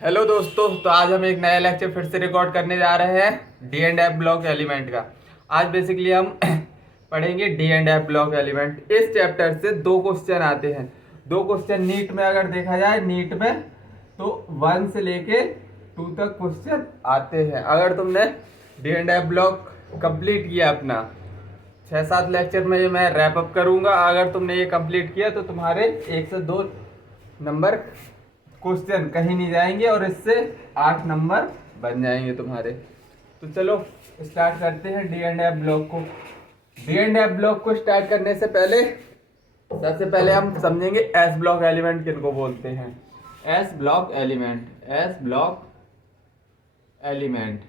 Hello दोस्तों, तो आज हम एक नया लेक्चर फिर से रिकॉर्ड करने जा रहे हैं D and F block element का। आज बेसिकली हम पढ़ेंगे D and F block element. इस चैप्टर से दो क्वेश्चन आते हैं। दो क्वेश्चन नीट में अगर देखा जाए, नीट में तो 1 से लेके 2 तक क्वेश्चन आते हैं। अगर तुमने D and F block complete किया अपना 6-7 लेक्चर में, ये मैं रैप अप करूंगा। अगर तुमने ये कंप्लीट किया तो तुम्हारे 1 से 2 नंबर क्वेश्चन कहीं नहीं जाएंगे और इससे 8 नंबर बन जाएंगे तुम्हारे। तो चलो स्टार्ट करते हैं डी एंड एफ ब्लॉक को। डी एंड एफ ब्लॉक को स्टार्ट करने से पहले सबसे पहले हम समझेंगे एस ब्लॉक एलिमेंट किनको बोलते हैं। S block element, S block element,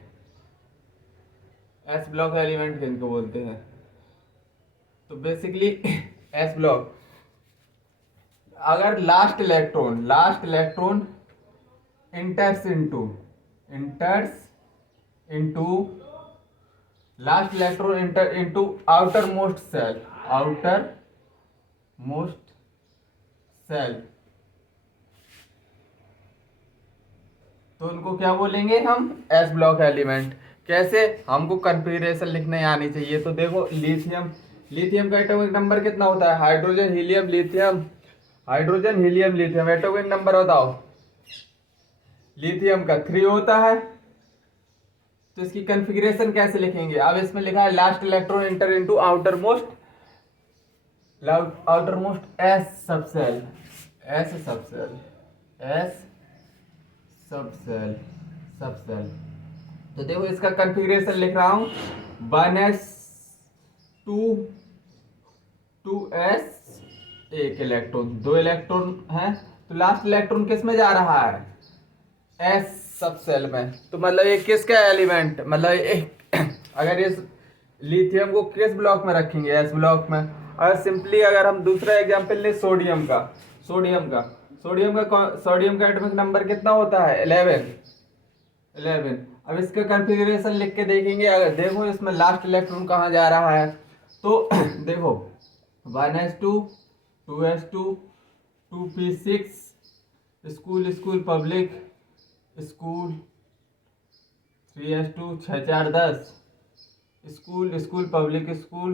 S block element किनको बोलते हैं। तो बेसिकली एस ब्लॉक, अगर last electron enters into last electron enter into outer most shell, तो उनको क्या बोलेंगे हम? S block element. कैसे? हमको कॉन्फ़िगरेशन लिखने आनी चाहिए। तो देखो, लिथियम का एटॉमिक नंबर कितना होता है? Hydrogen helium lithium atomic number बताओ। लिथियम का 3 होता है। तो इसकी कॉन्फ़िगरेशन कैसे लिखेंगे? अब इसमें लिखा है last electron enter into outermost S subshell, S subshell, S subshell, subshell. तो देखो इसका कॉन्फ़िगरेशन लिख रहा हूं, 1s 2s, एक इलेक्ट्रॉन, 2 इलेक्ट्रॉन है। तो लास्ट इलेक्ट्रॉन किस में जा रहा है? एस सब सेल में। तो मतलब ये किसका एलिमेंट, मतलब अगर इस लिथियम को किस ब्लॉक में रखेंगे? एस ब्लॉक में। और सिंपली अगर हम दूसरा एग्जांपल ले सोडियम का, सोडियम का एटॉमिक नंबर कितना होता है? 11। अब इसका कॉन्फ़िगरेशन लिख के देखेंगे। अगर देखो इसमें लास्ट इलेक्ट्रॉन कहाँ जा रहा है, तो देखो 1s2 2s2 2p6, school public school, 3s2 6 4 10, school public school,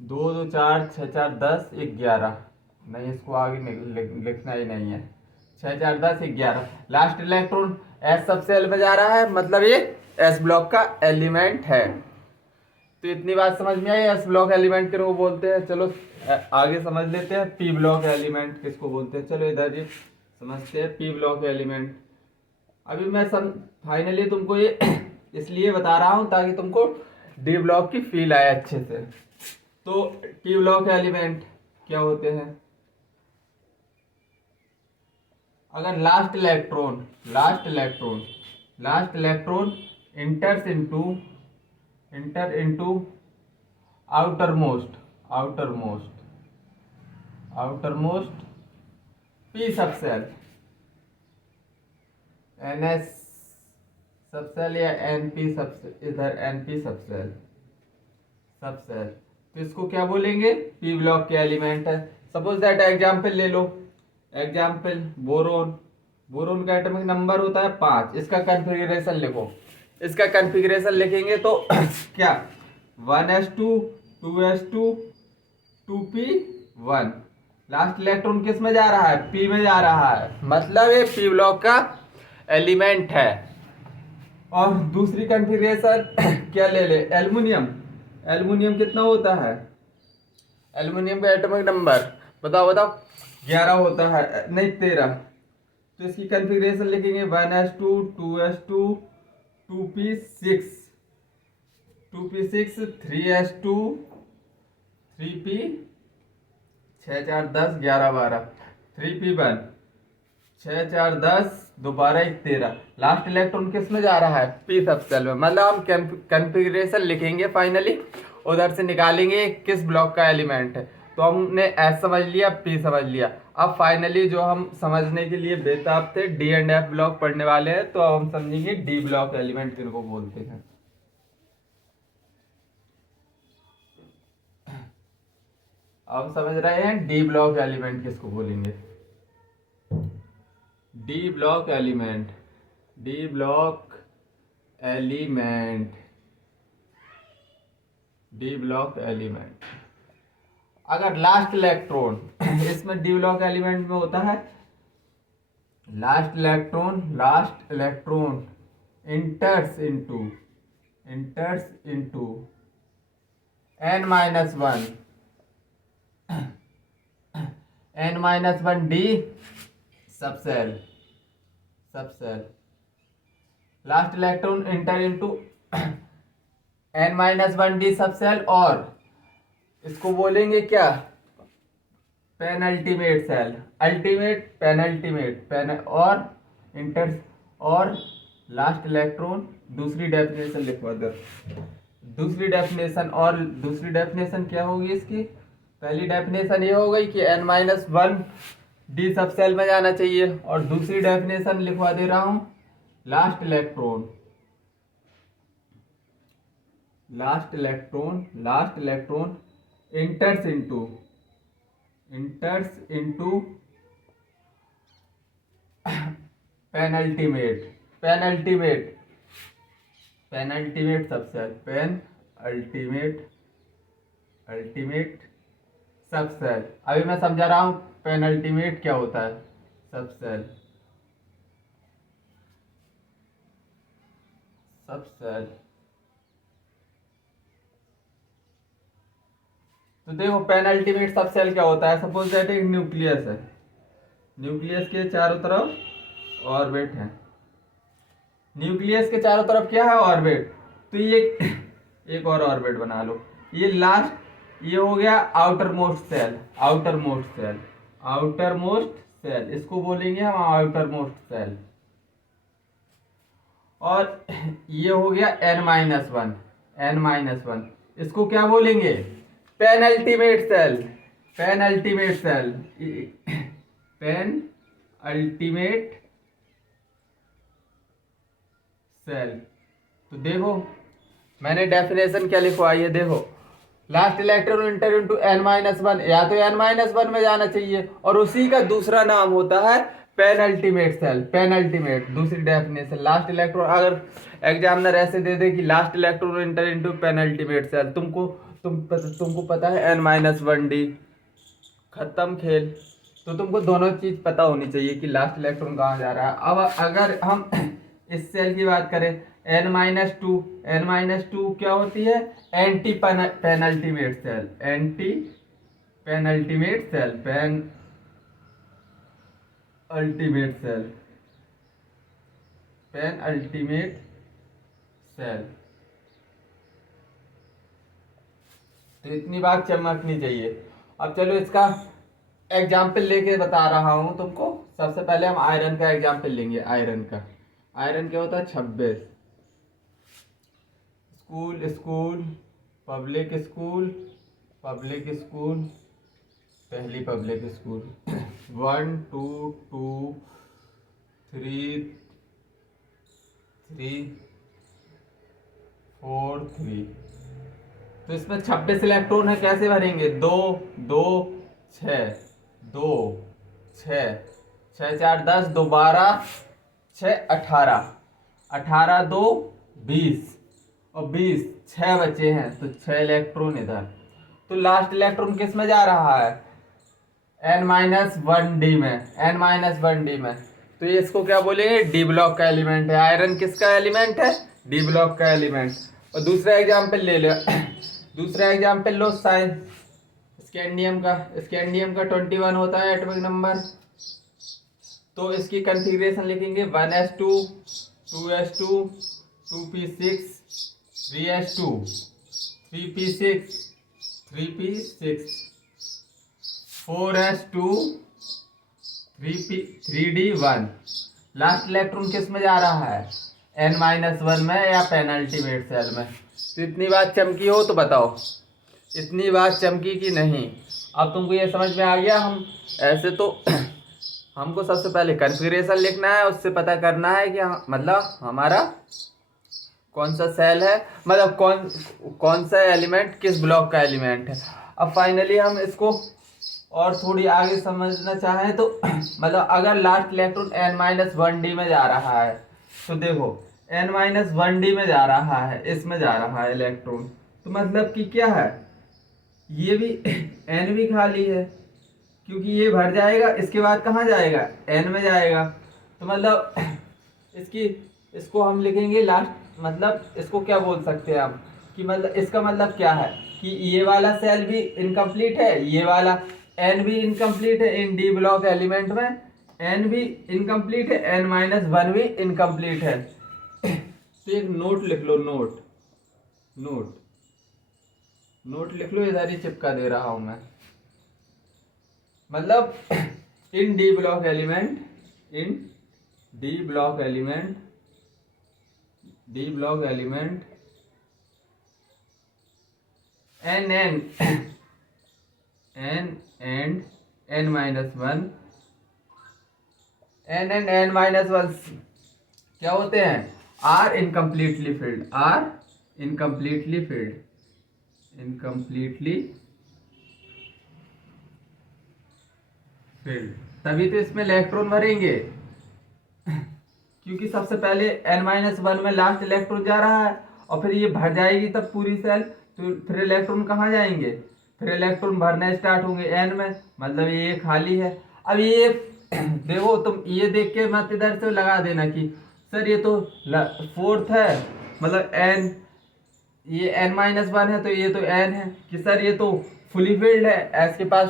2 2 4 6 4 10 11। नहीं, इसको आगे लिखना ही नहीं है। 6 4 10 11, लास्ट इलेक्ट्रॉन एस सब सेल में जा रहा है, मतलब ये एस ब्लॉक का एलिमेंट है। तो इतनी बात समझ में आई एस ब्लॉक एलिमेंट किसको बोलते हैं। चलो आगे समझ लेते हैं पी ब्लॉक एलिमेंट किसको बोलते हैं। चलो इधर जी समझते हैं पी ब्लॉक एलिमेंट। अभी मैं फाइनली तुमको ये इसलिए बता रहा हूं ताकि तुमको डी ब्लॉक की फील आए अच्छे से। तो टी ब्लॉक एलिमेंट क्या होते हैं? अगर last electron enter into outermost P subshell, NS subshell या एनपी सबसेल, इधर एनपी सबसेल, तो इसको क्या बोलेंगे? पी ब्लॉक के एलिमेंट है। सपोज दैट एग्जाम्पल ले लो, एग्जाम्पल बोरोन का एटॉमिक नंबर होता है 5। इसका कॉन्फ़िगरेशन लिखो। इसका कॉन्फ़िगरेशन लिखेंगे तो क्या? 1s2 2s2 2p1, last electron किस में जा रहा है? पी में जा रहा है, मतलब ये पी ब्लॉक का एलिमेंट है। और दूसरी कॉन्फ़िगरेशन क्या ले ले? एल्युमिनियम कितना होता है? एल्युमिनियम का एटॉमिक नंबर बताओ 11 होता है, नहीं 13। तो इसकी कॉन्फ़िगरेशन लिखेंगे 1s2 2s2 2p6, 3s2 3p 6 4 10 11 12, 3p1 6 4 10 दोबारा 1 13, लास्ट इलेक्ट्रॉन किस में जा रहा है? पी सब सेल में। मतलब हम कॉन्फ़िगरेशन लिखेंगे फाइनली, उधर से निकालेंगे किस ब्लॉक का एलिमेंट है। तो हमने एस समझ लिया, पी समझ लिया। अब फाइनली जो हम समझने के लिए बेताब थे, डी एंड एफ ब्लॉक पढ़ने वाले हैं, तो अब हम समझेंगे डी ब्लॉक एलिमेंट किनको बोलते हैं। अब समझ रहे हैं डी ब्लॉक एलिमेंट किसको बोलेंगे। D block element, D block element, D block element. अगर लास्ट इलेक्ट्रॉन इसमें डी ब्लॉक एलिमेंट में होता है last electron enters into n-1 D subshell, last electron enter into n-1 D subshell, और इसको बोलेंगे क्या, पेनल्टीमेट सेल, अल्टीमेट पेनल्टीमेट और इंटर, और लास्ट इलेक्ट्रॉन। दूसरी डेफिनेशन लिखवा दो, दूसरी डेफिनेशन क्या होगी इसकी। पहली डेफिनेशन ये हो गई कि n-1 डी सब सेल में जाना चाहिए, और दूसरी डेफिनेशन लिखवा दे रहा हूं, last electron enters into penultimate subshell, ultimate subshell. अभी मैं समझा रहा हूं पेनल्टीमेट क्या होता है, सबसेल। तो देखो पेनल्टीमेट सबसेल क्या होता है। सपोज दैट एक न्यूक्लियस है, न्यूक्लियस के चारों तरफ ऑर्बिट है, न्यूक्लियस के चारों तरफ क्या है, ऑर्बिट। तो ये एक और ऑर्बिट बना लो। ये लास्ट, ये हो गया आउटर मोस्ट सेल, इसको बोलेंगे हम आउटर मोस्ट सेल। और ये हो गया n-1, इसको क्या बोलेंगे, पेनल्टीमेट सेल। तो देखो मैंने डेफिनेशन क्या लिखवाई है, देखो last electron enter into n-1, या तो n-1 में जाना चाहिए, और उसी का दूसरा नाम होता है पेनल्टीमेट सेल। दूसरी डेफिनेशन, लास्ट इलेक्ट्रॉन, अगर एग्जामिनर ऐसे दे दे कि last electron enter into penultimate shell, तुमको पता है n-1 डी, खत्म खेल। तो तुमको दोनों चीज पता होनी चाहिए कि लास्ट इलेक्ट्रॉन कहाँ जा रहा है। अब अगर हम इस सेल की बात करें, n-2 क्या होती है, anti penultimate shell, penultimate shell. तो इतनी बात चमकनी चाहिए। अब चलो इसका एग्जाम्पल लेके बता रहा हूं तुमको। सबसे पहले हम आयरन का एग्जाम्पल लेंगे। आयरन क्या होता है, 26। स्कूल, पब्लिक स्कूल, पहली पब्लिक स्कूल, 1 2 2 3 3 4 3। तो इसमें 26 इलेक्ट्रॉन है, कैसे भरेंगे, 2 2 6 2 6 6 4 10 2 12 6 18 18 2 20 और 20 6 बचे हैं, तो 6 इलेक्ट्रॉन इधर। तो लास्ट इलेक्ट्रॉन किस में जा रहा है, n-1 डी में। तो ये इसको क्या बोलेंगे, डी ब्लॉक का एलिमेंट है। आयरन किसका एलिमेंट है, डी ब्लॉक का एलिमेंट। और दूसरा एग्जाम्पल ले लो, स्कैंडियम का 21 होता है एटॉमिक नंबर। तो इसकी कॉन्फ़िगरेशन लिखेंगे 1s2 2s2 2p6 3s2 3p6 4s2 3d1। Last electron किस में जा रहा है, n-1 में या पेनल्टीमेट सेल में। तो इतनी बात चमकी हो तो बताओ, इतनी बात चमकी कि नहीं। अब तुमको ये समझ में आ गया। हम ऐसे तो हमको सबसे पहले कॉन्फ़िगरेशन लिखना है, उससे पता करना है कि मतलब हमारा कौन सा सेल है, मतलब कौन सा एलिमेंट किस ब्लॉक का एलिमेंट है। अब फाइनली हम इसको और थोड़ी आगे समझना चाहें तो मतलब अगर लास्ट इलेक्ट्रॉन n-1d में जा रहा है तो देखो n-1d में जा रहा है, इसमें जा रहा है इलेक्ट्रॉन, तो मतलब कि क्या है, ये भी n भी खाली है क्योंकि ये भर जाएगा, इसके बाद कहाँ जाएगा, n में जाएगा। तो मतलब इसकी इसको हम लिखेंगे लास्ट, मतलब इसको क्या बोल सकते हैं हम कि मतलब इसका मतलब क्या है कि ये वाला सेल भी इनकम्प्लीट है, ये वाला n भी इनकम्प्लीट है इन डी ब्लॉक एलिमेंट में, n भी इनकम्प्लीट है, n-1 भी इनकम्प्लीट है। तो एक नोट लिख लो, नोट नोट नोट लिख लो, इधर ही चिपका दे रहा हूं मैं। मतलब in D block element, in D block element, D block element n and n-1, n and n-1 क्या होते हैं, are incompletely filled, are incompletely filled, incompletely filled, तभी तो इसमें इलेक्ट्रॉन भरेंगे क्योंकि सबसे पहले n-1 में लास्ट इलेक्ट्रॉन जा रहा है और फिर ये भर जाएगी तब पूरी सेल, तो फिर इलेक्ट्रॉन कहाँ जाएंगे, फिर इलेक्ट्रॉन भरना स्टार्ट होंगे n में, मतलब ये खाली है। अब ये देखो तुम ये देख के मत इधर से लगा देना कि सर ये तो फोर्थ है, मतलब n, ये n-1 है तो ये तो n है, कि सर ये तो फुली फिल्ड है, s के पास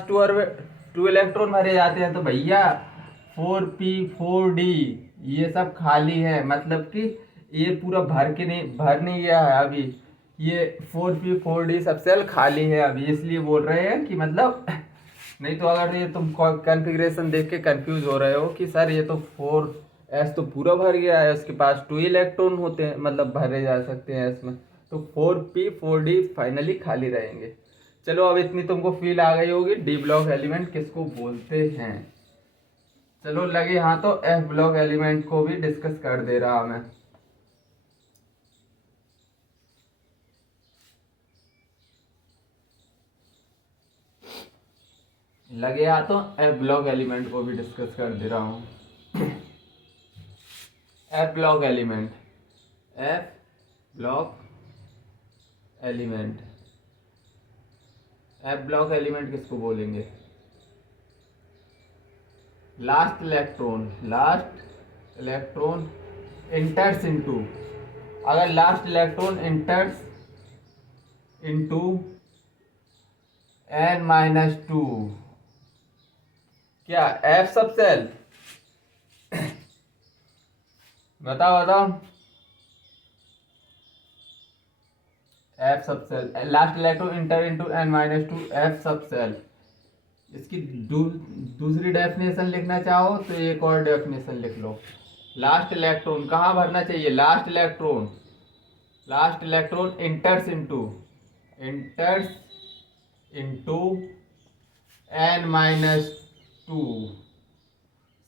2 इलेक्ट्रॉन भरे जाते हैं, तो भैया 4p4d ये सब खाली है, मतलब कि ये पूरा भर नहीं गया है अभी, ये 4p4d सब सेल खाली है अभी, इसलिए बोल रहे हैं कि मतलब नहीं तो अगर ये तुम कॉन्फ़िगरेशन देख के कंफ्यूज हो रहे हो कि सर ये तो 4s तो पूरा भर गया है, इसके पास 2 इलेक्ट्रॉन होते हैं, मतलब भरे जा सकते हैं इसमें, तो 4p4d फाइनली खाली रहेंगे। चलो अब इतनी तुमको फील आ गई होगी डी ब्लॉक एलिमेंट किसको बोलते हैं। चलो लगे हाँ तो एफ ब्लॉक एलिमेंट को भी डिस्कस कर दे रहा मैं। लगे हाँ तो एफ ब्लॉक एलिमेंट को भी डिस्कस कर दे रहा हूँ। F block element, F block element, F block element किसको बोलेंगे, लास्ट इलेक्ट्रॉन इंटर्स इनटू, अगर last electron enters into n-2, क्या एफ सब सेल, बताओ F sub shell, last electron enter into n-2 F sub shell. इसकी दूसरी definition लिखना चाहो तो एक और डेफिनेशन लिख लो, लास्ट इलेक्ट्रॉन कहाँ भरना चाहिए, last electron enters into n-2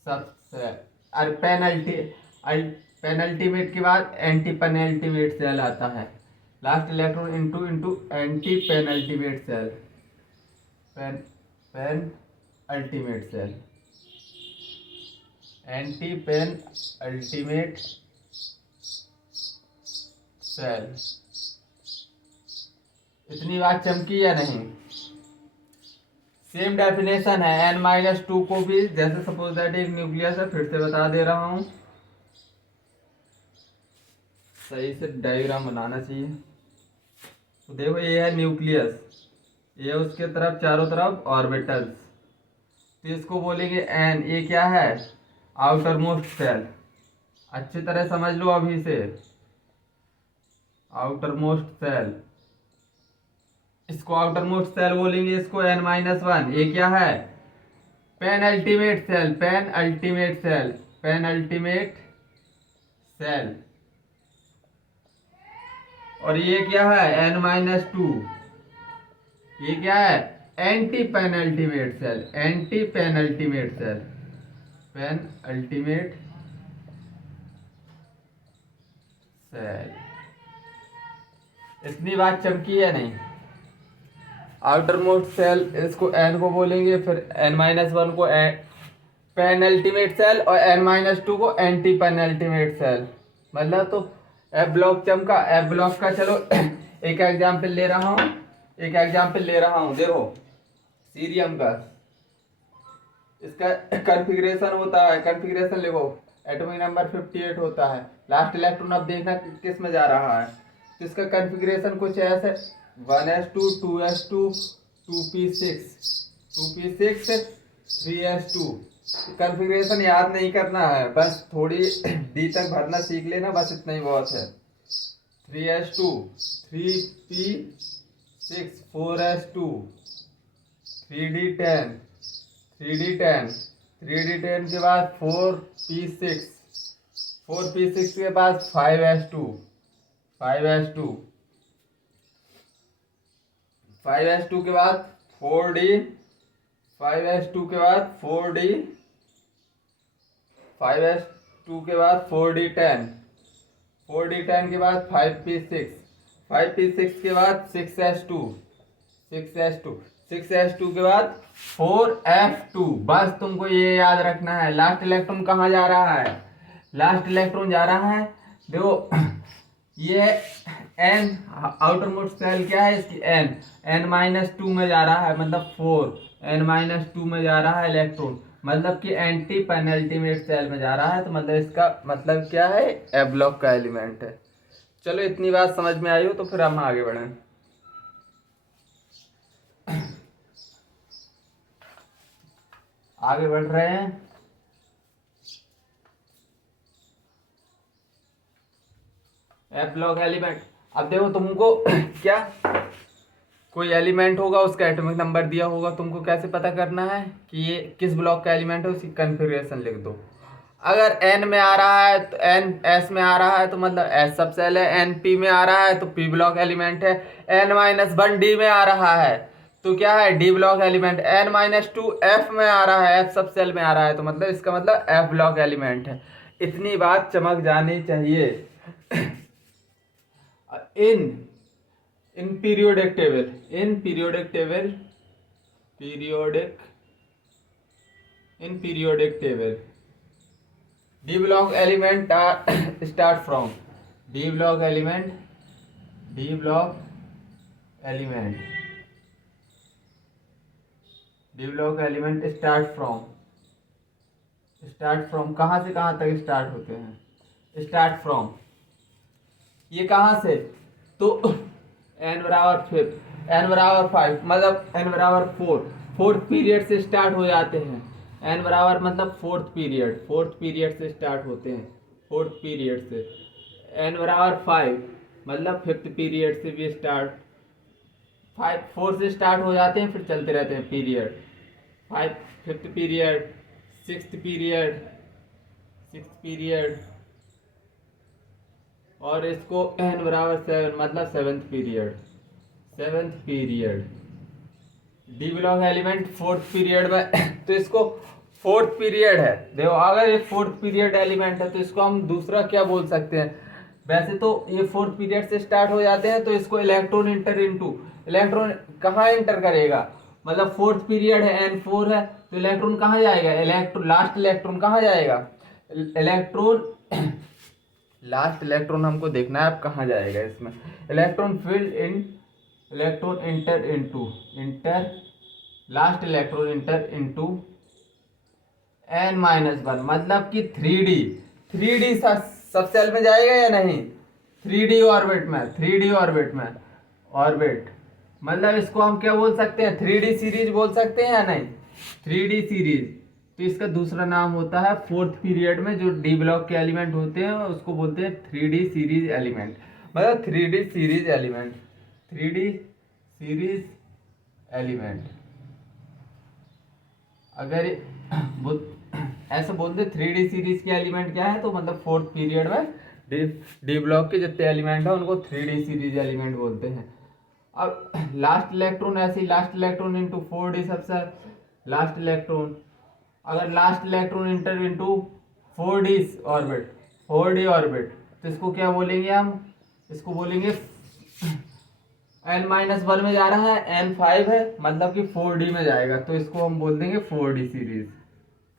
सबसे, और पेनल्टीमेट के बाद एंटी पेनल्टीमेट सेल आता है, last electron into antepenultimate shell, pen ultimate shell, anti pen ultimate shell. इतनी बात चमकी या नहीं, सेम डेफिनेशन है n-2 को भी, जैसे सपोज दैट एक न्यूक्लियस है, फिर से बता दे रहा हूं, सही से डायग्राम बनाना चाहिए। तो देखो ये है न्यूक्लियस, ये उसके तरफ चारों तरफ ऑर्बिटल्स, तो इसको बोलेंगे n, ये क्या है, आउटर मोस्ट सेल, अच्छी तरह समझ लो अभी से, आउटर मोस्ट सेल, इसको आउटर मोस्ट सेल बोलेंगे, इसको n-1, ये क्या है, pen ultimate shell, pen ultimate shell, और ये क्या है n-2, ये क्या है, anti pen ultimate shell, pen ultimate shell. इतनी बात चमकी है नहीं, आउटर मोस्ट सेल इसको एन को बोलेंगे, फिर n-1 को पेनल्टीमेट सेल और n-2 को एंटी पेनल्टीमेट सेल। मतलब तो एफ ब्लॉक चमका, एफ ब्लॉक का चलो एक एग्जाम्पल ले रहा हूँ, देखो सीरियम का इसका कॉन्फ़िगरेशन होता है, कॉन्फ़िगरेशन लिखो, एटॉमिक नंबर 58 होता है। लास्ट इलेक्ट्रॉन अब देखना किस में जा रहा है, तो इसका कॉन्फ़िगरेशन कुछ ऐसे 1s2 2s2 2p6 2p6 3s2। Configuration याद नहीं करना है, बस थोड़ी डी तक भरना सीख लेना, बस इतना ही बहुत है। 3s2 3p6 4s2 3d10 3d10 के बाद 4p6 के बाद 5s2 5s2 के बाद 4d 5s2 के बाद 4d 5s2 के बाद 4d10 के बाद 5p6 के बाद 6s2 के बाद 4f2। बस तुमको ये याद रखना है। लास्ट इलेक्ट्रॉन कहाँ जा रहा है, लास्ट इलेक्ट्रॉन जा रहा है, देखो ये n आउटर मोस्ट सेल क्या है इसकी n-2 में जा रहा है, मतलब 4 n-2 में जा रहा है इलेक्ट्रॉन, मतलब कि एंटी पेनल्टीमेट सेल में जा रहा है। तो मतलब इसका मतलब क्या है, एफ ब्लॉक का एलिमेंट है। चलो इतनी बात समझ में आई हो तो फिर हम आगे बढ़ें। आगे बढ़ रहे हैं। एफ ब्लॉक एलिमेंट, अब देखो तुमको क्या कोई एलिमेंट होगा, उसका एटॉमिक नंबर दिया होगा, तुमको कैसे पता करना है कि ये किस ब्लॉक का एलिमेंट है, उसकी कॉन्फ़िगरेशन लिख दो। अगर n में आ रहा है तो n s में आ रहा है तो मतलब s सब सेल है, n p में आ रहा है तो p ब्लॉक एलिमेंट है, n-1 d में आ रहा है तो क्या है, d block element, n-2 f में आ रहा है, f सब सेल में आ रहा है तो मतलब इसका मतलब f ब्लॉक एलिमेंट है। इतनी बात चमक जानी चाहिए। In periodic table D block element start from D block element start from कहाँ से कहाँ तक स्टार्ट होते हैं, स्टार्ट फ्रॉम ये कहाँ से, तो n=5 मतलब n=4 फोर्थ पीरियड से स्टार्ट हो जाते हैं। n बराबर मतलब फोर्थ पीरियड से स्टार्ट होते हैं, फोर्थ पीरियड से। n=5 मतलब फिफ्थ पीरियड से भी स्टार्ट, 4 से स्टार्ट हो जाते हैं, फिर चलते रहते हैं period, 5 fifth period, sixth period और इसको n=7 मतलब seventh period. D block element fourth period में तो इसको फोर्थ पीरियड है, देखो अगर ये फोर्थ पीरियड एलिमेंट है तो इसको हम दूसरा क्या बोल सकते हैं, वैसे तो ये फोर्थ पीरियड से स्टार्ट हो जाते हैं तो इसको इलेक्ट्रॉन कहाँ इंटर करेगा, मतलब फोर्थ पीरियड है, n4 है तो इलेक्ट्रॉन कहाँ जाएगा, लास्ट इलेक्ट्रॉन कहाँ जाएगा, लास्ट इलेक्ट्रॉन हमको देखना है अब कहाँ जाएगा इसमें, last electron enter into n-1 मतलब कि 3d सब सेल में जाएगा या नहीं, 3d ऑर्बिट में ऑर्बिट, मतलब इसको हम क्या बोल सकते हैं, 3d सीरीज बोल सकते हैं या नहीं, 3d सीरीज। तो इसका दूसरा नाम होता है फोर्थ पीरियड में जो डी ब्लॉक के एलिमेंट होते हैं उसको बोलते हैं 3d सीरीज एलिमेंट, मतलब 3d सीरीज एलिमेंट। अगर ऐसा बोलते 3d सीरीज के एलिमेंट क्या है तो मतलब फोर्थ पीरियड में डी ब्लॉक के जितने एलिमेंट है उनको 3d सीरीज एलिमेंट बोलते हैं। अब लास्ट इलेक्ट्रॉन ऐसे ही, लास्ट इलेक्ट्रॉन इंटू 4d सबसे लास्ट इलेक्ट्रॉन, अगर last electron inter into 4d orbit तो इसको क्या बोलेंगे हम, इसको बोलेंगे n-1 में जा रहा है, n5 है, मतलब कि 4D में जाएगा, तो इसको हम बोल देंगे 4D series.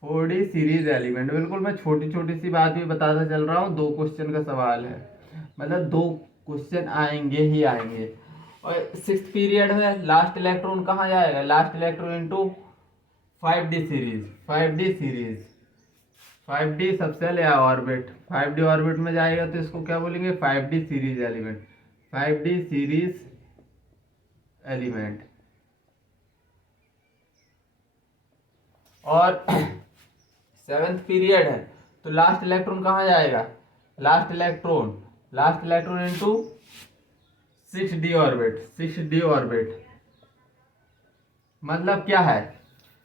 4D series element. बिल्कुल मैं छोटी छोटी सी बात भी बताता चल रहा हूँ, 2 क्वेश्चन का सवाल है, मतलब 2 क्वेश्चन आएंगे ही आएंगे। और 6th पीरियड में लास्ट इलेक्ट्रॉन कहाँ जाएगा, last electron into 5D series. 5D series, 5D subshell या ऑर्बिट, 5D ऑर्बिट में जाएगा तो इसको क्या बोलेंगे, 5D series element. 5D series element. और 7th पीरियड है तो लास्ट इलेक्ट्रॉन कहाँ जाएगा, last electron into 6D orbit. 6D orbit मतलब क्या है,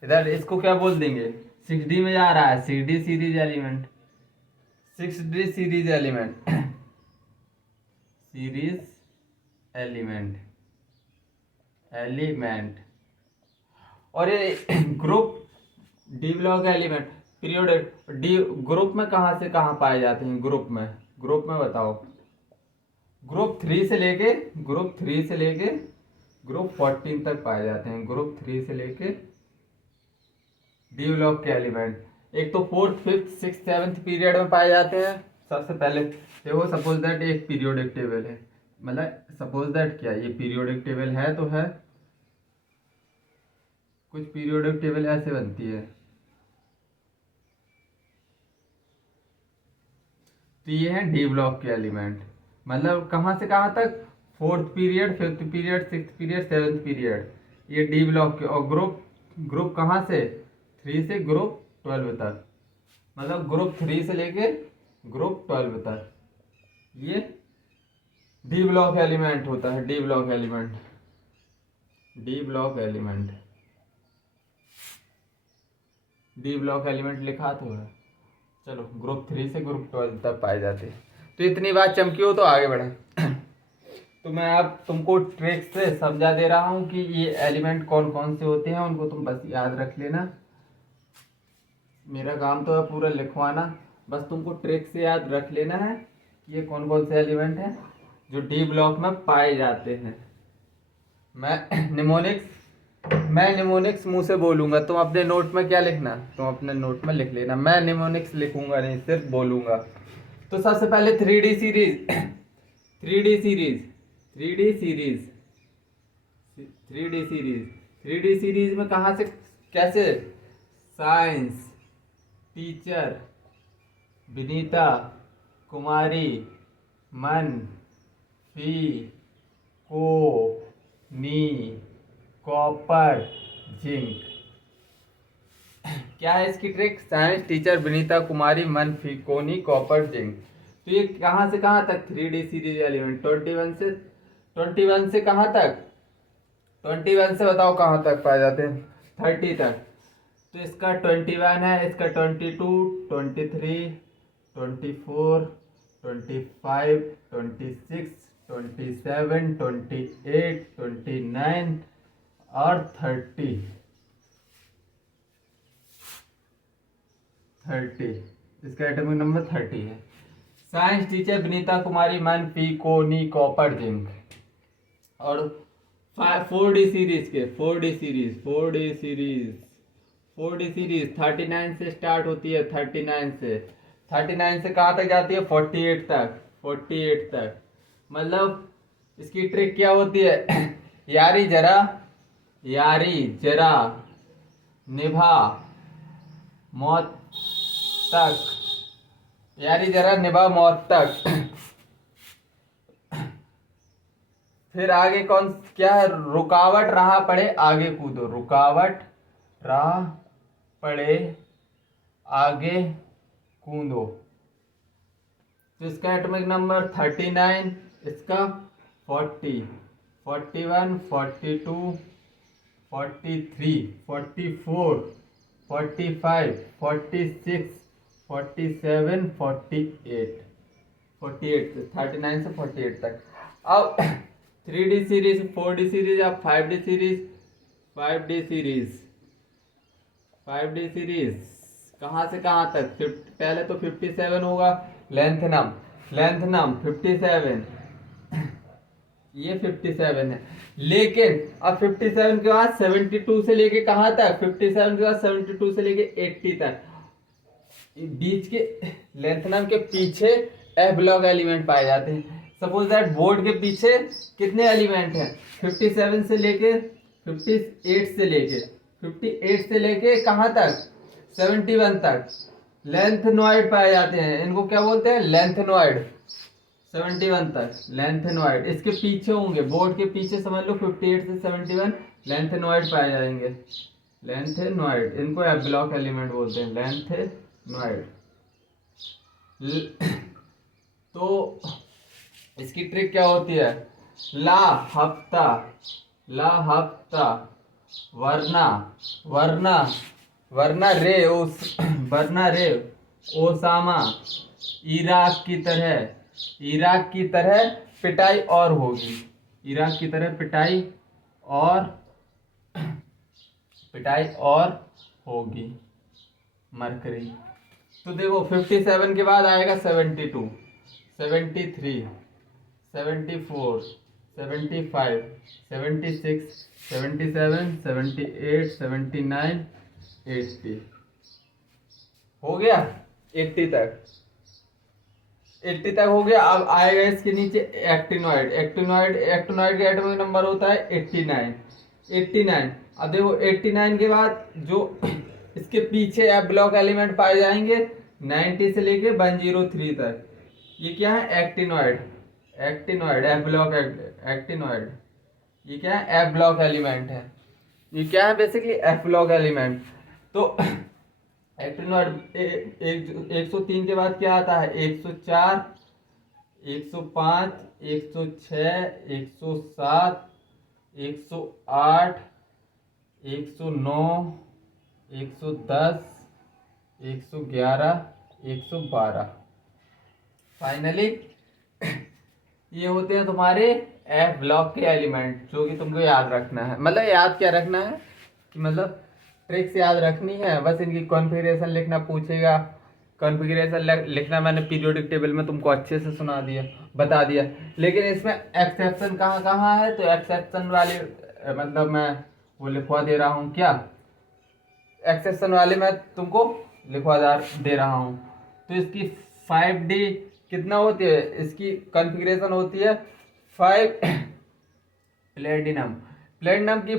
इधर इसको क्या बोल देंगे, 6D में जा रहा है, 6D series element. 6D series element series element element. और ये group D block element periodic D group में कहाँ से कहाँ पाए जाते हैं, ग्रुप में बताओ। ग्रुप 3 से लेके ग्रुप 14 तक पाए जाते हैं, ग्रुप 3 से लेके डी ब्लॉक के एलिमेंट। एक तो 4th 5th 6th 7th period में पाए जाते हैं। सबसे पहले देखो, सपोज दैट एक पीरियोडिक टेबल है, मतलब सपोज दैट क्या, ये पीरियोडिक टेबल है तो है, कुछ पीरियोडिक टेबल ऐसे बनती है, तो ये है डी ब्लॉक के एलिमेंट। मतलब कहाँ से कहाँ तक, 4th period 5th period 6th period 7th period, ये डी ब्लॉक के। और ग्रुप कहाँ से, 3 से ग्रुप 12 तक, मतलब ग्रुप 3 से लेके ग्रुप 12 तक ये डी ब्लॉक एलिमेंट होता है। डी ब्लॉक एलिमेंट लिखा तो है। चलो, ग्रुप 3 से ग्रुप 12 तक पाए जाते हैं। तो इतनी बात चमकी हो तो आगे बढ़े। तो मैं अब तुमको ट्रिक से समझा दे रहा हूँ कि ये एलिमेंट कौन कौन से होते हैं, उनको तुम बस याद रख लेना। मेरा काम तो है पूरा लिखवाना, बस तुमको ट्रिक से याद रख लेना है कि ये कौन कौन से एलिमेंट हैं जो डी ब्लॉक में पाए जाते हैं। मैं निमोनिक्स मुंह से बोलूंगा, तुम अपने नोट में क्या लिखना, तुम अपने नोट में लिख लेना, मैं निमोनिक्स लिखूंगा नहीं, सिर्फ बोलूंगा। तो सबसे पहले 3D सीरीज 3D सीरीज में कहाँ से कैसे, साइंस टीचर विनीता कुमारी मन फी को नी कॉपर जिंक। क्या है इसकी ट्रिक, साइंस टीचर विनीता कुमारी मन फी कोनी कॉपर जिंक। तो ये कहाँ से कहाँ तक 3D सीरीज एलिमेंट, 21 से कहाँ तक, 21 से बताओ कहाँ तक पाए जाते हैं, 30 तक। तो इसका 21 है, इसका 22 23 24 25 26 27 28 29 और 30। इसका एटॉमिक नंबर 30 है। साइंस टीचर विनीता कुमारी मन पी को नी कॉपर जिंक। और 4D सीरीज 39 से स्टार्ट होती है, 39 से कहाँ तक जाती है, 48 तक। मतलब इसकी ट्रिक क्या होती है, यारी जरा निभा मौत तक, यारी जरा निभा मौत तक। फिर आगे कौन क्या है, रुकावट राह पड़े आगे कूदो, रुकावट राह पड़े आगे कूदो। तो इसका एटॉमिक नंबर 39, इसका 40 41 42 43 44 45 46 47 48 39 से 48 तक। अब 3D सीरीज 4D सीरीज अब 5D सीरीज कहाँ से कहाँ तक, पहले तो 57 होगा, लेंथ नम 57 ये 57 है। लेकिन अब 57 के बाद 72 से लेके कहाँ तक, 57 के बाद 72 से लेके 80 तक बीच के लेंथनम के पीछे एफ ब्लॉक एलिमेंट पाए जाते हैं। सपोज दैट बोर्ड के पीछे कितने एलिमेंट हैं, 57 से लेके 58 से लेके कहाँ तक, 71 तक लेंथनॉइड पाए जाते हैं। इनको क्या बोलते हैं, लेंथनॉइड। 71 तक लेंथनॉइड इसके पीछे होंगे, बोर्ड के पीछे समझ लो 58 से 71 लेंथनॉइड पाए जाएंगे। लेंथनॉइड, इनको एफ ब्लॉक एलिमेंट बोलते हैं, लेंथनॉइड। तो इसकी ट्रिक क्या होती है, ला हफ्ता वरना वरना वरना रे उस वरना रे ओसामा इराक की तरह पिटाई और होगी, इराक की तरह पिटाई और होगी मरकरी। तो देखो 57 के बाद आएगा 72, 73, 74, 75, 76, 77, 78, 79, 80 हो गया, 80 तक हो गया। अब आएगा इसके नीचे एक्टिनॉइड। एक्टिनॉइड का एटॉमिक नंबर होता है 89। अब देखो 89 के बाद जो इसके पीछे एफ ब्लॉक एलिमेंट पाए जाएंगे 90 से लेके 103 तक, ये क्या है, एक्टिनॉइड एफ ब्लॉक एक्टिनॉइड। ये क्या है, एफ ब्लॉक एलिमेंट है। ये क्या है, बेसिकली एफ ब्लॉक एलिमेंट। तो एक्टिनॉइड 103 के बाद क्या आता है, 104, 105, 106, 107, 108, 109, 110, 111, 112। फाइनली ये होते हैं तुम्हारे एफ ब्लॉक के एलिमेंट, जो कि तुमको याद रखना है। मतलब याद क्या रखना है कि मतलब ट्रिक्स याद रखनी है, बस इनकी कॉन्फ़िगरेशन लिखना पूछेगा। कॉन्फ़िगरेशन लिखना मैंने पीरियोडिक टेबल में तुमको अच्छे से बता दिया। लेकिन इसमें एक्सेप्शन कहाँ है, तो एक्सेप्शन वाले मतलब मैं वो लिखवा दे रहा हूँ। क्या एक्सेप्शन वाले मैं तुमको लिखवा दे रहा हूँ। तो इसकी 5D कितना होती है, इसकी कॉन्फ़िगरेशन होती है 5 प्लेटिनम की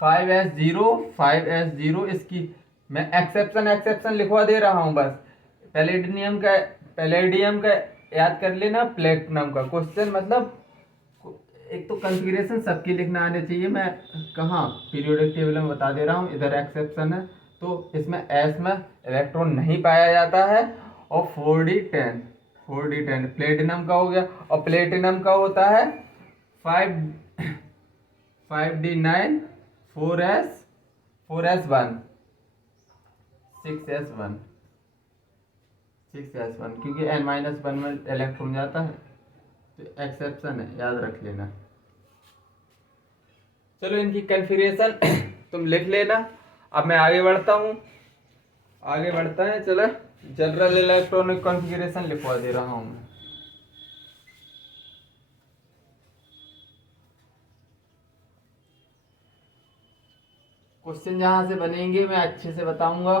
5s0 इसकी मैं एक्सेप्शन लिखवा दे रहा हूँ बस। पैलेडियम का याद कर लेना, प्लेटिनम का क्वेश्चन मतलब एक तो कॉन्फ़िगरेशन सबकी लिखना आने चाहिए। मैं कहाँ पीरियोडिक टेबल में बता दे रहा हूँ, इधर एक्सेप्शन है। तो इसमें एस में इलेक्ट्रॉन नहीं पाया जाता है और 4d10 प्लेटिनम का हो गया। और प्लेटिनम का होता है 5d9 4s1 6s1 क्योंकि n-1 में इलेक्ट्रॉन जाता है, तो एक्सेप्शन है, याद रख लेना। चलो इनकी कॉन्फ़िगरेशन तुम लिख लेना। अब मैं आगे बढ़ता है। चलो जनरल इलेक्ट्रॉनिक कॉन्फ़िगरेशन लिखवा दे रहा हूँ मैं। क्वेश्चन जहाँ से बनेंगे मैं अच्छे से बताऊंगा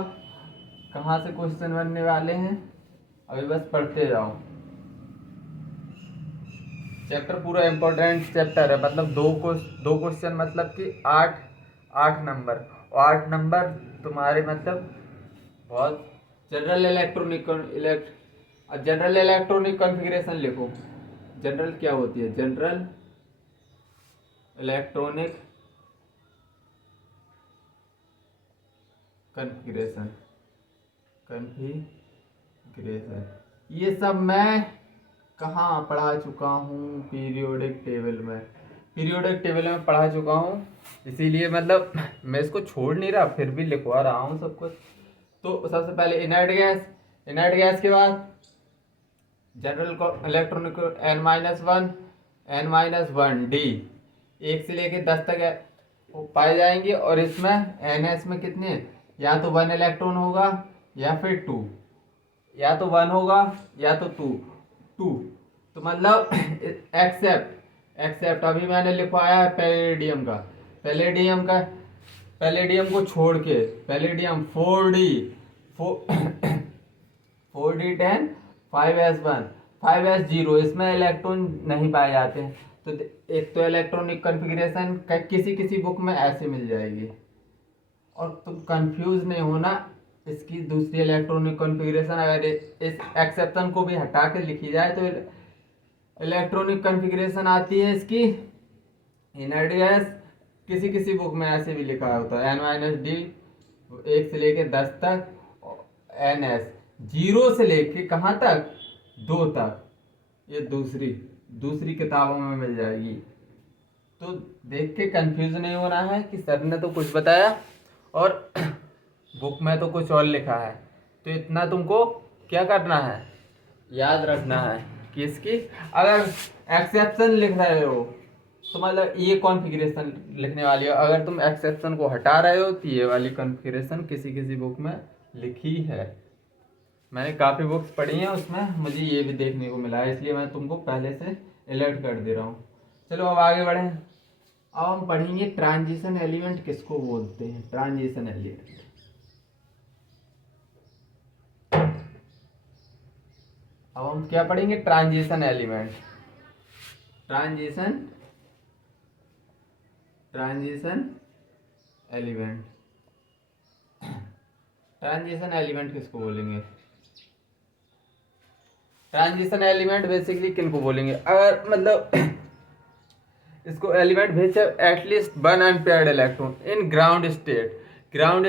कहाँ से क्वेश्चन बनने वाले हैं, अभी बस पढ़ते जाओ। चैप्टर पूरा इम्पोर्टेंट चैप्टर है, मतलब दो क्वेश्चन मतलब कि 8 नंबर, और 8 नंबर तुम्हारे मतलब बहुत। जनरल इलेक्ट्रॉनिक कॉन्फ़िगरेशन लिखो। जनरल क्या होती है, जनरल इलेक्ट्रॉनिक कॉन्फ़िगरेशन ये सब मैं कहाँ पढ़ा चुका हूँ, पीरियोडिक टेबल में पढ़ा चुका हूँ। इसीलिए मतलब मैं इसको छोड़ नहीं रहा, फिर भी लिखवा रहा हूँ सब कुछ। तो सबसे पहले इनर्ट गैस के बाद जनरल इलेक्ट्रॉनिक n-1 d 1 से लेके 10 तक पाए जाएंगे। और इसमें ns में कितने, या तो 1 इलेक्ट्रॉन होगा या फिर 2, या तो 1 होगा या तो 2। तो मतलब एक्सेप्ट एक्सेप्ट अभी मैंने लिखवाया है पैलेडियम को छोड़ के palladium 4D 4D10 5s1 5s0 इसमें इलेक्ट्रॉन नहीं पाए जाते हैं। तो एक तो इलेक्ट्रॉनिक कॉन्फ़िगरेशन किसी किसी बुक में ऐसे मिल जाएगी, और तुम कंफ्यूज नहीं होना। इसकी दूसरी इलेक्ट्रॉनिक कॉन्फ़िगरेशन अगर इस एक्सेप्शन को भी हटा के लिखी जाए तो इलेक्ट्रॉनिक कॉन्फ़िगरेशन आती है इसकी NADS। किसी किसी बुक में ऐसे भी लिखा होता है N-D 1 से लेके 10 तक, NS 0 से लेके कहाँ तक 2 तक। ये दूसरी किताबों में मिल जाएगी। तो देख के कंफ्यूज नहीं होना है कि सर ने तो कुछ बताया और बुक में तो कुछ और लिखा है। तो इतना तुमको क्या करना है, याद रखना है कि इसकी अगर एक्सेप्शन लिख रहे हो तो मतलब ये कॉन्फ़िगरेशन लिखने वाली है। अगर तुम एक्सेप्शन को हटा रहे हो तो ये वाली कॉन्फ़िगरेशन किसी किसी बुक में लिखी है। मैंने काफ़ी बुक्स पढ़ी हैं, उसमें मुझे ये भी देखने को मिला है, इसलिए मैं तुमको पहले से अलर्ट कर दे रहा हूँ। चलो अब आगे बढ़ें। अब हम पढ़ेंगे ट्रांजिशन एलिमेंट किसको बोलते हैं। ट्रांजिशन एलिमेंट अब हम क्या पढ़ेंगे, transition element. Transition element transition element किसको बोलेंगे। ट्रांजिशन एलिमेंट बेसिकली किनको बोलेंगे, अगर मतलब इसको एलिमेंट भेजे at least 1 unpaired electron in ground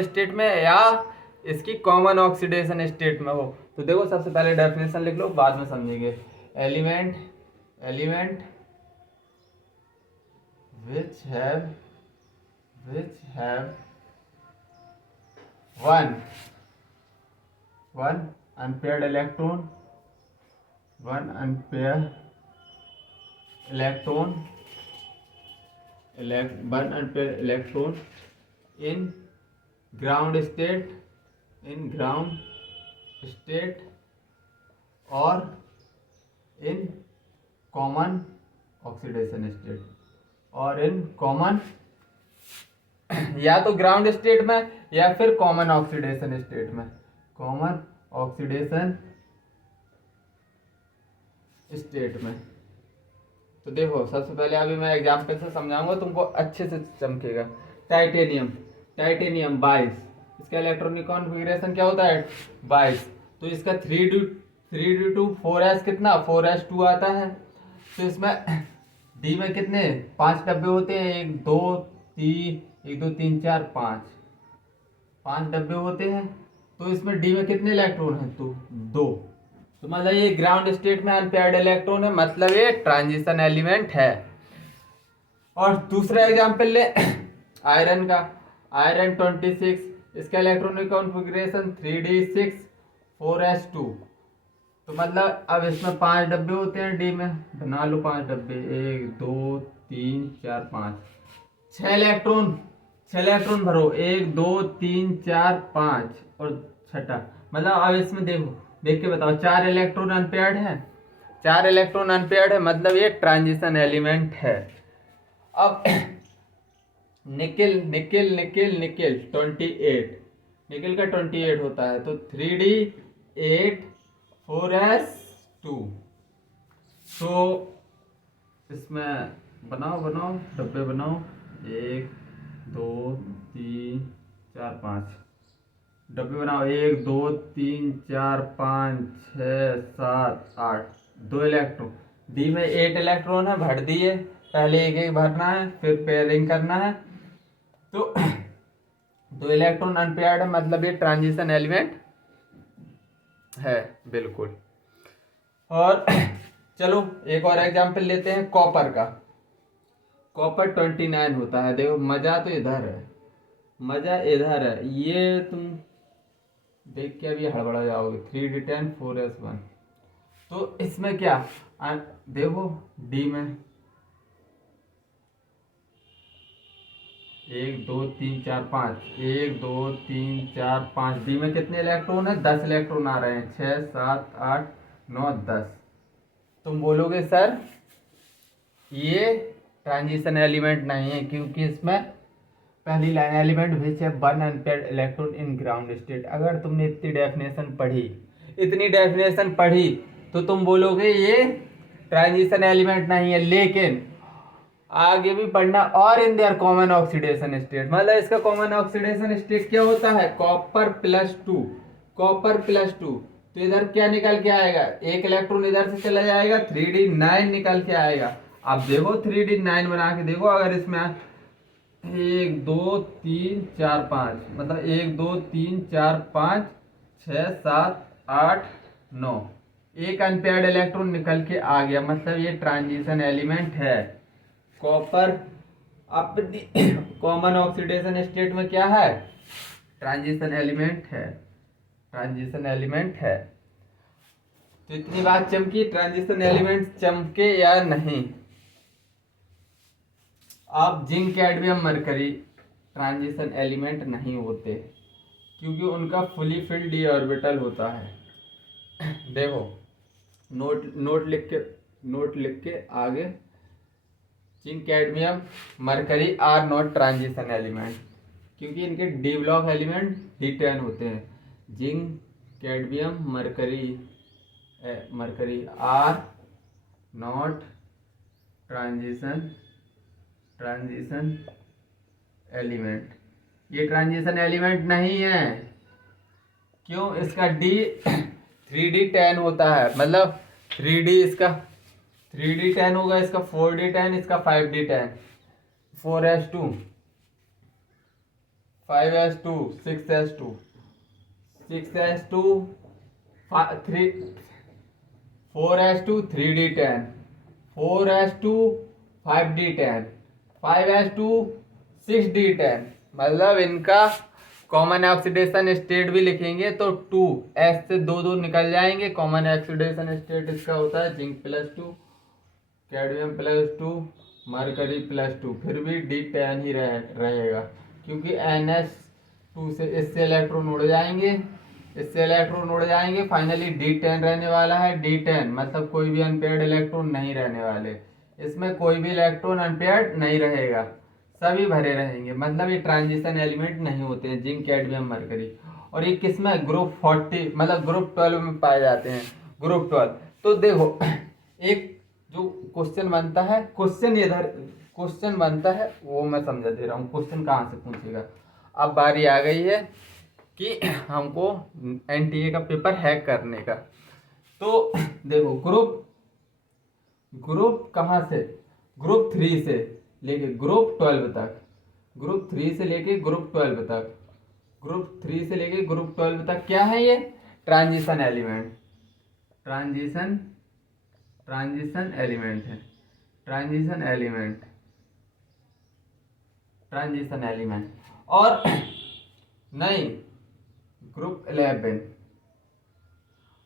state में या इसकी कॉमन ऑक्सीडेशन स्टेट में हो। तो देखो सबसे पहले डेफिनेशन लिख लो, बाद में समझेंगे। Element which have one unpaired electron in ground state or in common oxidation state या तो ग्राउंड स्टेट में या फिर कॉमन ऑक्सीडेशन स्टेट में। तो देखो सबसे पहले अभी मैं एग्जांपल से समझाऊंगा, तुमको अच्छे से चमकेगा। टाइटेनियम 22, इसका इलेक्ट्रॉनिक कॉन्फ़िगरेशन क्या होता है 22। तो इसका 3D2 4s कितना 4s2 आता है। तो इसमें डी में कितने 5 डब्बे होते हैं, 1 2 3 4 5 डब्बे होते हैं। तो इसमें डी में कितने इलेक्ट्रॉन हैं तो 2। तो मतलब ये ग्राउंड स्टेट में अनपेयर्ड इलेक्ट्रॉन है, मतलब ये ट्रांजिशन एलिमेंट है। और दूसरा एग्जांपल ले आयरन का, आयरन 26, इसका इलेक्ट्रॉनिक कॉन्फ़िगरेशन 3D6 4s2। तो मतलब अब इसमें 5 डब्बे होते हैं, डी में बना लो 5 डब्बे, 1 2 3 4 5 6 इलेक्ट्रॉन भरो, 1 2 3 4 5 और छठा। मतलब अब इसमें देखो देख के बताओ 4 इलेक्ट्रॉन अनपेयर्ड है, 4 इलेक्ट्रॉन अनपेयर्ड है, मतलब ये ट्रांजिशन एलिमेंट है। अब निकिल 28, निकिल का 28 होता है, तो 3D8 4s2। तो इसमें बनाओ डब्बे बनाओ, 1 2 3 4 5 डब्बे बनाओ, 1 2 3 4 5 6 7 8, 2 इलेक्ट्रॉन। डी में 8 इलेक्ट्रॉन है, भर दिए, पहले एक भरना है फिर पेयरिंग करना है। तो 2 इलेक्ट्रॉन अनपेयर्ड है, मतलब ये ट्रांजिशन एलिमेंट है बिल्कुल। और चलो एक और एग्जांपल लेते हैं कॉपर का। कॉपर 29 होता है। देखो मजा तो इधर है, ये तुम देख के अभी हड़बड़ा जाओगे। 3D10 4s1। तो इसमें क्या देखो डी में 1 2 3 4 5, 1 2 3 4 5, डी में कितने इलेक्ट्रॉन है 10 इलेक्ट्रॉन आ रहे हैं, 6 7 8 9 10। तुम बोलोगे सर ये ट्रांजिशन एलिमेंट नहीं है, क्योंकि इसमें पहली लाइन एलिमेंट विच है one unpaired electron in ground state. अगर तुमने इतनी डेफिनेशन पढ़ी तो तुम बोलोगे ये ट्रांजिशन एलिमेंट नहीं है। लेकिन आगे भी पढ़ना, और in their common oxidation state, मतलब इसका कॉमन ऑक्सीडेशन स्टेट क्या होता है, कॉपर प्लस टू। तो इधर क्या निकल के आएगा, एक इलेक्ट्रॉन इधर से चला जाएगा, 3d9 निकल के आएगा। अब देखो 3d9 बना के देखो, अगर इसमें 1 2 3 4 5, मतलब 1 2 3 4 5 6 7 8 9, एक अनपेयर्ड इलेक्ट्रॉन निकल के आ गया, मतलब ये ट्रांजिशन एलिमेंट है। कॉपर अपनी कॉमन ऑक्सीडेशन स्टेट में क्या है, ट्रांजिशन एलिमेंट है। तो इतनी बात चमकी, ट्रांजिशन एलिमेंट चमके या नहीं। अब zinc cadmium mercury transition element नहीं होते, क्योंकि उनका फुली फिल्ड डी ऑर्बिटल होता है। देखो नोट लिख के आगे, zinc cadmium mercury are not transition element, क्योंकि इनके डी ब्लॉक एलिमेंट D10 होते हैं। Zinc cadmium mercury are not transition element, ये ट्रांजिशन एलिमेंट नहीं है। क्यों, इसका D 3d10 होता है, मतलब 3d10 होगा, इसका 4d10, इसका 5d10, 4s2 5s2 6s2 6s2 4s2 3d10 4s2 5d10 5s2 6d10, मतलब इनका कॉमन ऑक्सीडेशन स्टेट भी लिखेंगे तो 2s से 2 निकल जाएंगे। कॉमन ऑक्सीडेशन स्टेट इसका होता है जिंक +2 कैडमियम +2 मरकरी +2, फिर भी D10 ही रहेगा, क्योंकि NS2 से इससे इलेक्ट्रॉन उड़ जाएंगे, फाइनली D10 रहने वाला है। D10 मतलब कोई भी अनपेयर्ड इलेक्ट्रॉन नहीं रहने वाले, इसमें कोई भी इलेक्ट्रॉन अनपेयर्ड नहीं रहेगा, सभी भरे रहेंगे, मतलब ये ट्रांजिशन एलिमेंट नहीं होते हैं जिंक कैडमियम मरकरी। और ये किस में, ग्रुप 40 मतलब ग्रुप 12 में पाए जाते हैं, ग्रुप 12। तो देखो एक जो क्वेश्चन बनता है वो मैं समझा दे रहा हूँ, क्वेश्चन कहाँ से पूछेगा। अब बारी आ गई है कि हमको NTA का पेपर हैक करने का। तो देखो ग्रुप कहाँ से, ग्रुप 3 से लेके ग्रुप 12 तक, ग्रुप 3 से लेके ग्रुप 12 तक, ग्रुप 3 से लेके ग्रुप 12 तक क्या है, ये ट्रांजिशन एलिमेंट है, ट्रांजिशन एलिमेंट। और नहीं, ग्रुप 11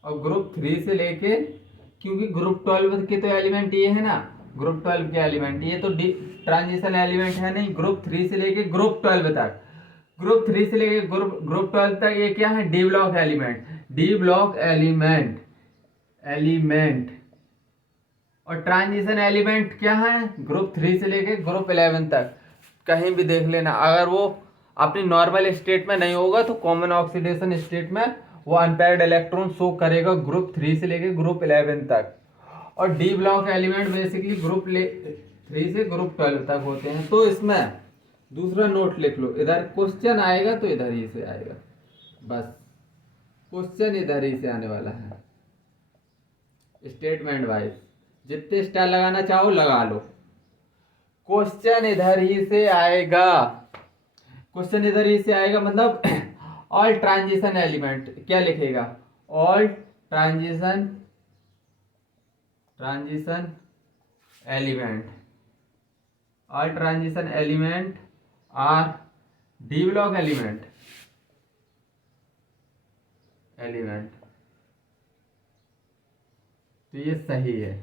और ग्रुप 3 से लेके, क्योंकि ग्रुप 12 के तो एलिमेंट ये है ना, ग्रुप 12 के एलिमेंट ये तो ट्रांजिशन एलिमेंट है नहीं। ग्रुप 3 से लेके ग्रुप 12 तक, ग्रुप 3 से लेके ग्रुप 12 तक ये क्या है, डी ब्लॉक एलिमेंट। और ट्रांजिशन एलिमेंट क्या है, ग्रुप 3 से लेके ग्रुप 11 तक। कहीं भी देख लेना, अगर वो अपनी नॉर्मल स्टेट में नहीं होगा तो कॉमन ऑक्सीडेशन स्टेट में वो अनपेयर्ड इलेक्ट्रॉन शो करेगा ग्रुप 3 से लेके ग्रुप 11 तक। और D block element basically group 3 से ग्रुप 12 तक होते हैं। तो इसमें दूसरा नोट लिख लो, इधर क्वेश्चन आएगा तो इधर ही से आएगा, बस क्वेश्चन इधर ही से आने वाला है, स्टेटमेंट वाइज। जितने स्टार लगाना चाहो लगा लो, क्वेश्चन इधर ही से आएगा, मतलब ऑल ट्रांजिशन एलिमेंट क्या लिखेगा, all transition element R D block element. तो ये सही है।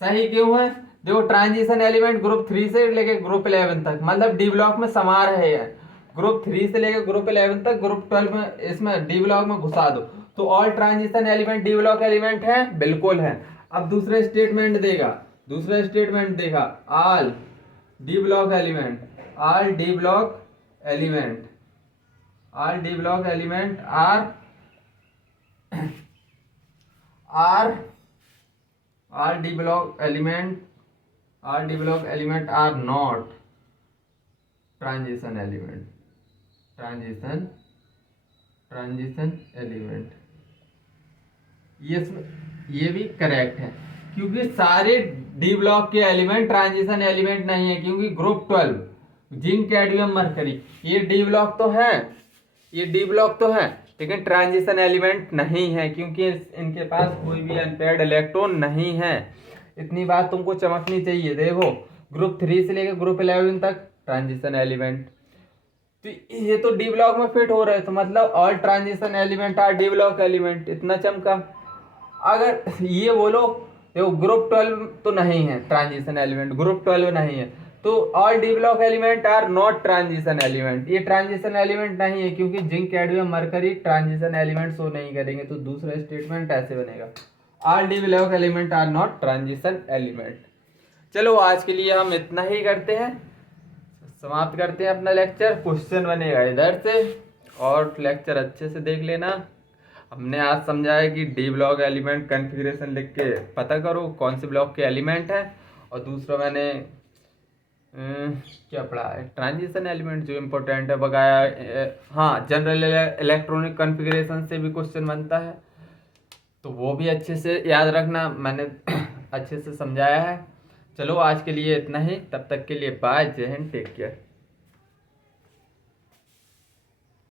सही क्यों है, देखो ट्रांजिशन एलिमेंट ग्रुप 3 से लेके ग्रुप 11 तक, मतलब डी ब्लॉक में समा रहे हैं। ग्रुप 3 से लेके ग्रुप 11 तक, ग्रुप 12 में इसमें डी ब्लॉक में घुसा दो, तो all transition element D block element है, बिल्कुल है। अब दूसरा स्टेटमेंट देगा, दूसरा स्टेटमेंट देगा all D block element, all D block element, all D block element are all D block element are not transition element, transition element। ये भी करेक्ट है, क्योंकि सारे डी ब्लॉक के एलिमेंट ट्रांजिशन एलिमेंट नहीं है, क्योंकि ग्रुप 12 जिंक कैडमियम मरकरी ये डी ब्लॉक तो है, ये डी ब्लॉक तो है, लेकिन ट्रांजिशन एलिमेंट नहीं है, क्योंकि इनके पास कोई भी अनपेयर्ड इलेक्ट्रॉन नहीं है। इतनी बात तुमको चमकनी चाहिए। देखो ग्रुप 3 से लेकर ग्रुप 11 तक ट्रांजिशन एलिमेंट, तो ये तो डी ब्लॉक में फिट हो रहे, तो मतलब all transition element R D block element, इतना चमका। अगर ये बोलो देखो ग्रुप 12 तो नहीं है ट्रांजिशन एलिमेंट, ग्रुप 12 नहीं है, तो all D block element are not transition element, ये ट्रांजिशन एलिमेंट नहीं है, क्योंकि zinc cadmium mercury transition element show नहीं करेंगे। तो दूसरा स्टेटमेंट ऐसे बनेगा all D block element are not transition element. चलो आज के लिए हम इतना ही करते हैं, समाप्त करते हैं अपना लेक्चर। क्वेश्चन बनेगा इधर से, और लेक्चर अच्छे से देख लेना। हमने आज समझाया कि डी ब्लॉक एलिमेंट कॉन्फ़िगरेशन लिख के पता करो कौन से ब्लॉक के एलिमेंट है, और दूसरा मैंने क्या पढ़ा है, ट्रांजिशन एलिमेंट जो इम्पोर्टेंट है बगाया। हाँ, जनरल इलेक्ट्रॉनिक कॉन्फ़िगरेशन से भी क्वेश्चन बनता है, तो वो भी अच्छे से याद रखना, मैंने अच्छे से समझाया है। चलो आज के लिए इतना ही, तब तक के लिए बाय, जय हिंद, टेक केयर।